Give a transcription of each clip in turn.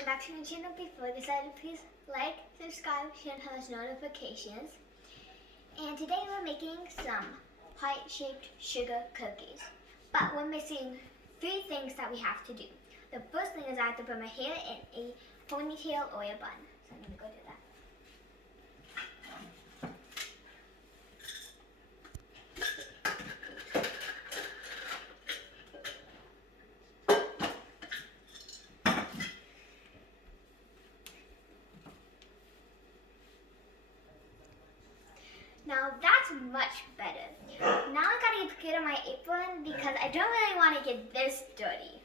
welcome back to my channel. Before we get started, please like, subscribe, share, and turn on notifications. And today we're making some heart-shaped sugar cookies. But we're missing 3 things that we have to do. The first thing is I have to put my hair in a ponytail or a bun. So I'm going to go do that. Now that's much better. Now I gotta get on my apron because I don't really want to get this dirty.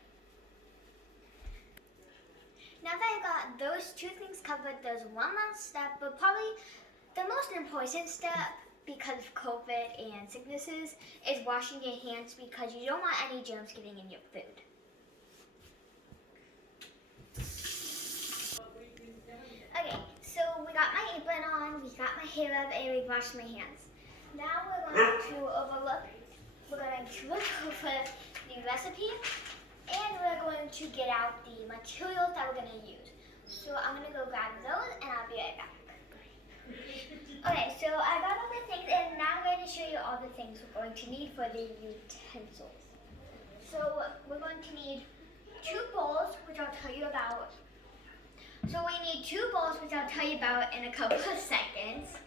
Now that I got those 2 things covered, there's one last step, but probably the most important step because of COVID and sicknesses is washing your hands because you don't want any germs getting in your food. Okay, so we got my apron on, we got my hair up, and we washed my hands. Now we're going to look over the recipe, and we're going to get out the materials that we're going to use. So I'm going to go grab those, and I'll be right back. Okay, so I got all the things, and now I'm going to show you all the things we're going to need for the utensils. So we're going to need 2 bowls, which I'll tell you about. So we need 2 bowls, which I'll tell you about in a couple of seconds.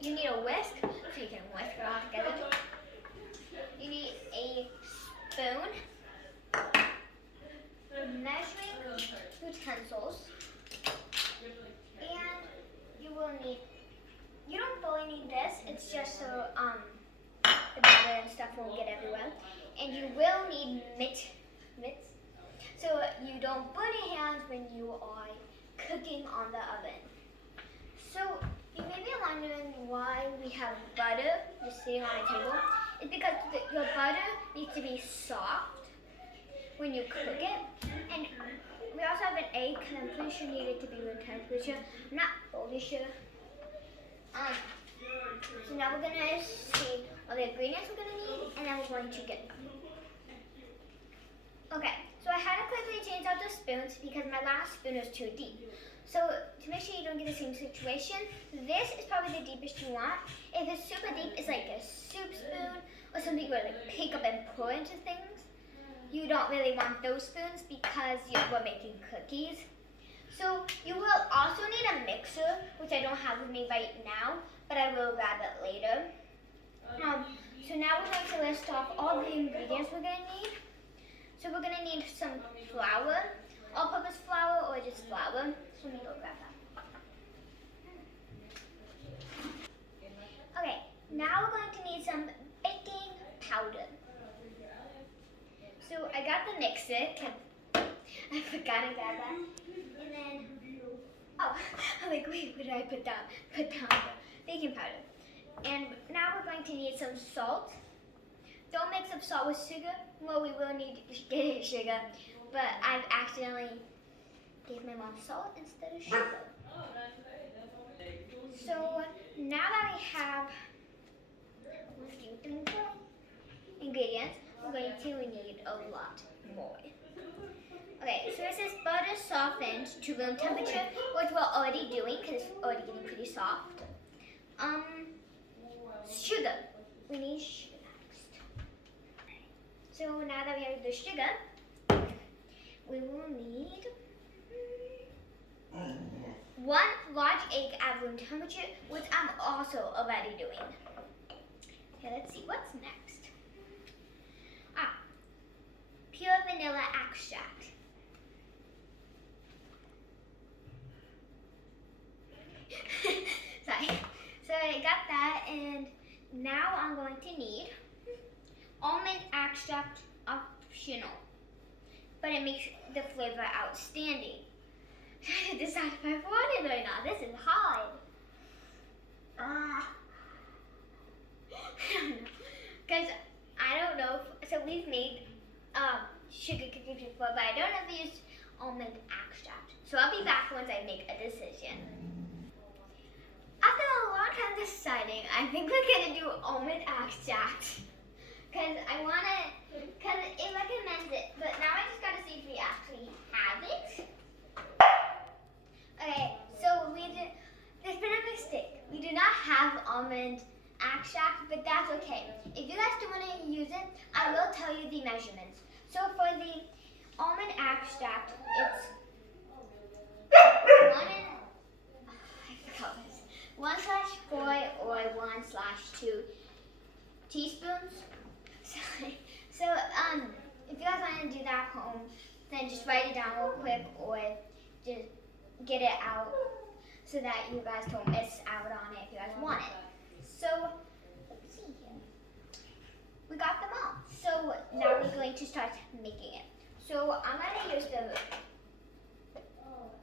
You need a whisk, so you can whisk it all together. You need a spoon, measuring utensils, and you don't fully need this, it's just so the butter and stuff won't get everywhere. And you will need mitts, so you don't burn your hands when you are cooking on the oven. So you may be wondering why we have butter just sitting on a table. It's because your butter needs to be soft when you cook it. And we also have an egg, and I'm pretty sure needed to be room temperature. I'm not fully sure. So now we're going to see all the ingredients we're going to need, and then we're going to get them. Okay, so I had to quickly change out the spoons because my last spoon was too deep. So to make sure you don't get the same situation, this is probably the deepest you want. If it's super deep, it's like a soup spoon or something where like pick up and pour into things. You don't really want those spoons because we're making cookies. So you will also need a mixer, which I don't have with me right now, but I will grab it later. So now we're going to list off all the ingredients we're going to need. So we're going to need some flour, all-purpose flour or just flour. So let me go grab that. Okay, now we're going to need some baking powder. So I got the mixer. I forgot to grab that. And then, I'm like, wait, what did I put down? Put down the baking powder. And now we're going to need some salt. Don't mix up salt with sugar. Well, we will need sugar, but I've accidentally gave my mom salt instead of sugar. So now that we have ingredients, we're going to need a lot more. Okay, so it says butter softened to room temperature, which we're already doing because it's already getting pretty soft. Sugar. We need sugar. So now that we have the sugar, we will need 1 large egg at room temperature, which I'm also already doing. Okay, let's see what's next. Pure vanilla extract. Sorry. So I got that, and now I'm going to need almond extract, optional, but it makes the flavor outstanding. I have to decide if I want it or not. This is hard. Because I don't know. So we've made sugar cookies before, but I don't know if we used almond extract. So I'll be back once I make a decision. After a long time deciding, I think we're going to do almond extract. because it recommends it. But now I just gotta see if we actually have it. Okay, so there's been a mistake. We do not have almond extract, but that's okay. If you guys don't want to use it, I will tell you the measurements. So for the almond extract, it's 1/4 or 1/2 teaspoons. So if you guys want to do that at home, then just write it down real quick or just get it out so that you guys don't miss out on it if you guys want it. So let's see here. We got them all. So now we're going to start making it. So I'm going to use the...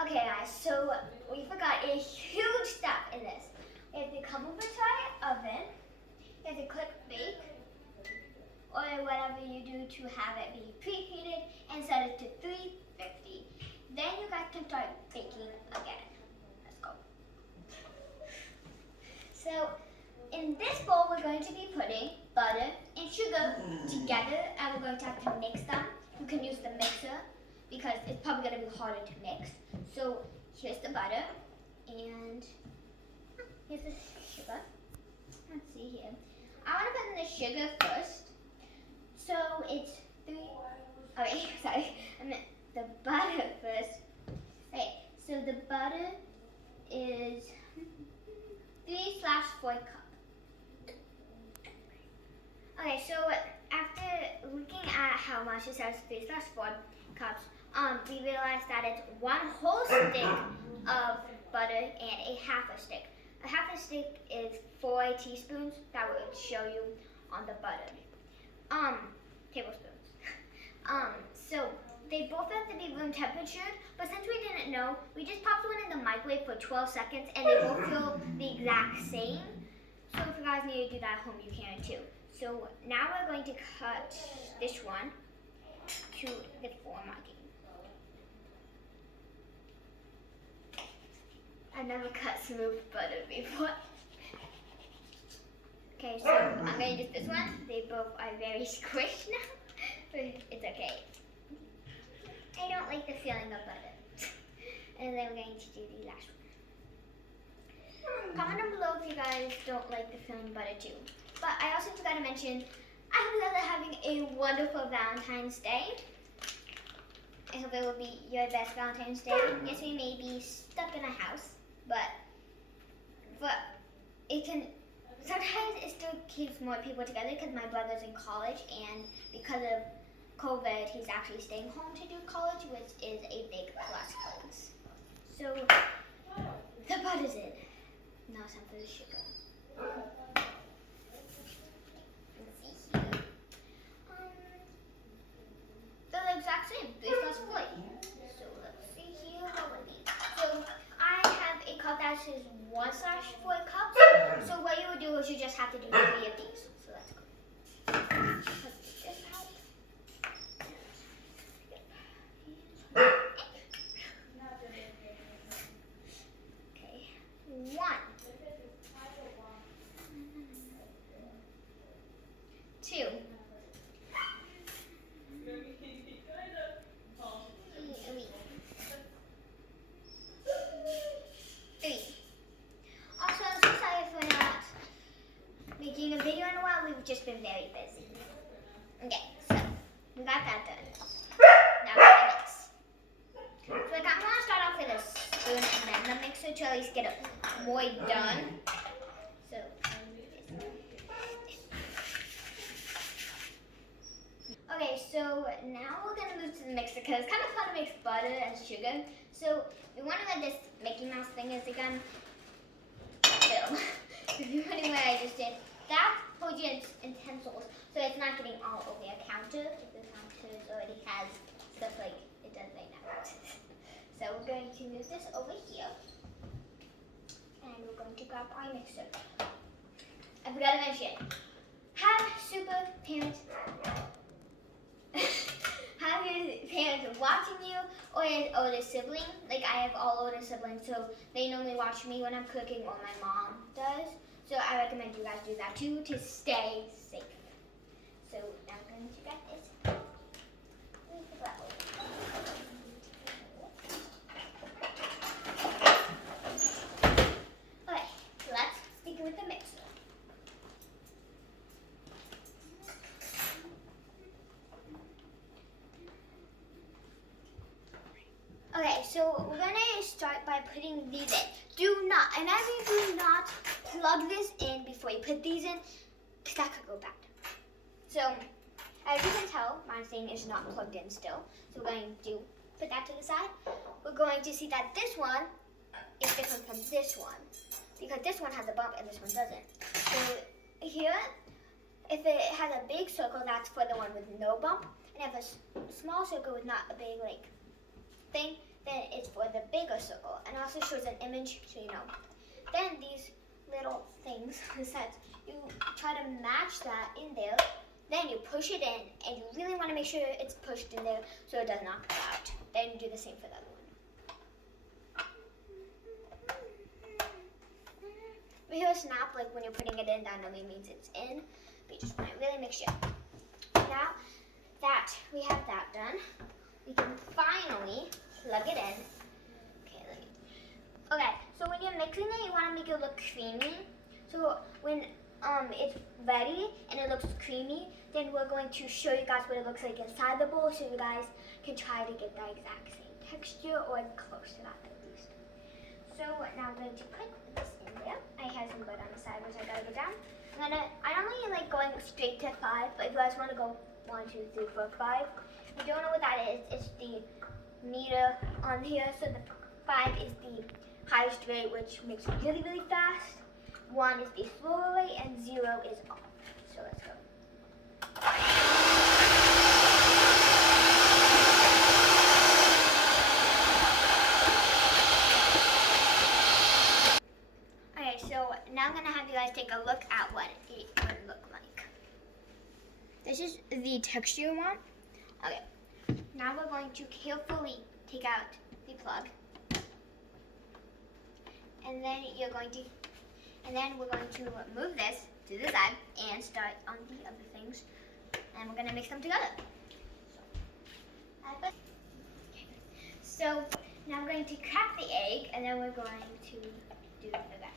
Okay guys, so we forgot a huge step in this. We have to come over to our oven. You have to click bake or whatever you do to have it be preheated and set it to 350. Then you guys can start baking again. Let's go. So in this bowl we're going to be putting butter and sugar together, and we're going to have to mix them. You can use the mixer because it's probably going to be harder to mix. So here's the butter and here's the sugar. Let's see here. I want to put in the sugar first. So it's sorry. I meant the butter first. Okay, so the butter is 3/4 cup. Okay, so after looking at how much it says 3/4 cups, we realized that it's 1 whole stick of butter and a 1/2 stick. A 1/2 stick is 4 teaspoons. That would show you on the butter. Tablespoons. So they both have to be room temperature, but since we didn't know, we just popped one in the microwave for 12 seconds and they both feel the exact same. So if you guys need to do that at home, you can too. So now we're going to cut this one to the 4 marking. I've never cut smooth butter before. Okay, so I'm going to use this one. They both are very squished now, but it's okay. I don't like the feeling of butter. And then we're going to do the last one. Comment down below if you guys don't like the feeling of butter too. But I also forgot to mention, I hope you guys are having a wonderful Valentine's Day. I hope it will be your best Valentine's Day. Yes, we may be stuck in a house, but it can... Sometimes it still keeps more people together because my brother's in college, and because of COVID, he's actually staying home to do college, which is a big plus for us. So the butter's in. Now it's time for the sugar. Let's see here. They're the exact same, 3/4. So let's see here what we need. So I have a cup that says 1/4 cups. So what you would do is you just have to do 3 of these. So let's go. Put this out. Okay. 1, 2. 3. Also, I'm so sorry for not making a video in a while. We've just been very busy. Okay, so we got that done. Now we're gonna mix. So I kind of want to start off with a spoon and then the mixer to at least get it more done. So, okay, so now we're gonna move to the mixer because it's kind of fun to mix butter and sugar. So we wonder what this Mickey Mouse thing is again. So, if you're wondering what I just did, that holds your utensils so it's not getting all over your counter. If the counter already has stuff like it does right now. So we're going to move this over here. And we're going to grab our mixer. I forgot to mention, have super parents. Have your parents watching you or an older sibling. Like I have all older siblings, so they normally watch me when I'm cooking or my mom does. So I recommend you guys do that too to stay safe. So so we're gonna start by putting these in. Do not, and I mean do not plug this in before you put these in, because that could go bad. So, as you can tell, my thing is not plugged in still. So we're going to put that to the side. We're going to see that this one is different from this one, because this one has a bump and this one doesn't. So here, if it has a big circle, that's for the one with no bump. And if a small circle with not a big thing, then it's for the bigger circle. And also shows an image so you know. Then these little things that you try to match that in there. Then you push it in, and you really want to make sure it's pushed in there so it does not come out. Then you do the same for the other one. We hear a snap like when you're putting it in, that only means it's in. But you just want to really make sure. Now that we have that done, we can finally plug it in. Okay, so when you're mixing it, you want to make it look creamy. So when it's ready and it looks creamy, then we're going to show you guys what it looks like inside the bowl so you guys can try to get that exact same texture or close to that at least. So now I'm going to put this in there. I have some butter on the side which I gotta go down. I normally like going straight to 5, but if you guys want to go 1, 2, 3, 4, 5, if you don't know what that is, it's the meter on here. So the 5 is the highest rate, which makes it really, really fast. 1 is the slower rate, and 0 is off. So let's go. Okay, so now I'm gonna have you guys take a look at what it would look like. This is the texture you want. Okay, now we're going to carefully take out the plug. And then we're going to move this to the side and start on the other things. And we're going to mix them together. So now we're going to crack the egg, and then we're going to do the rest.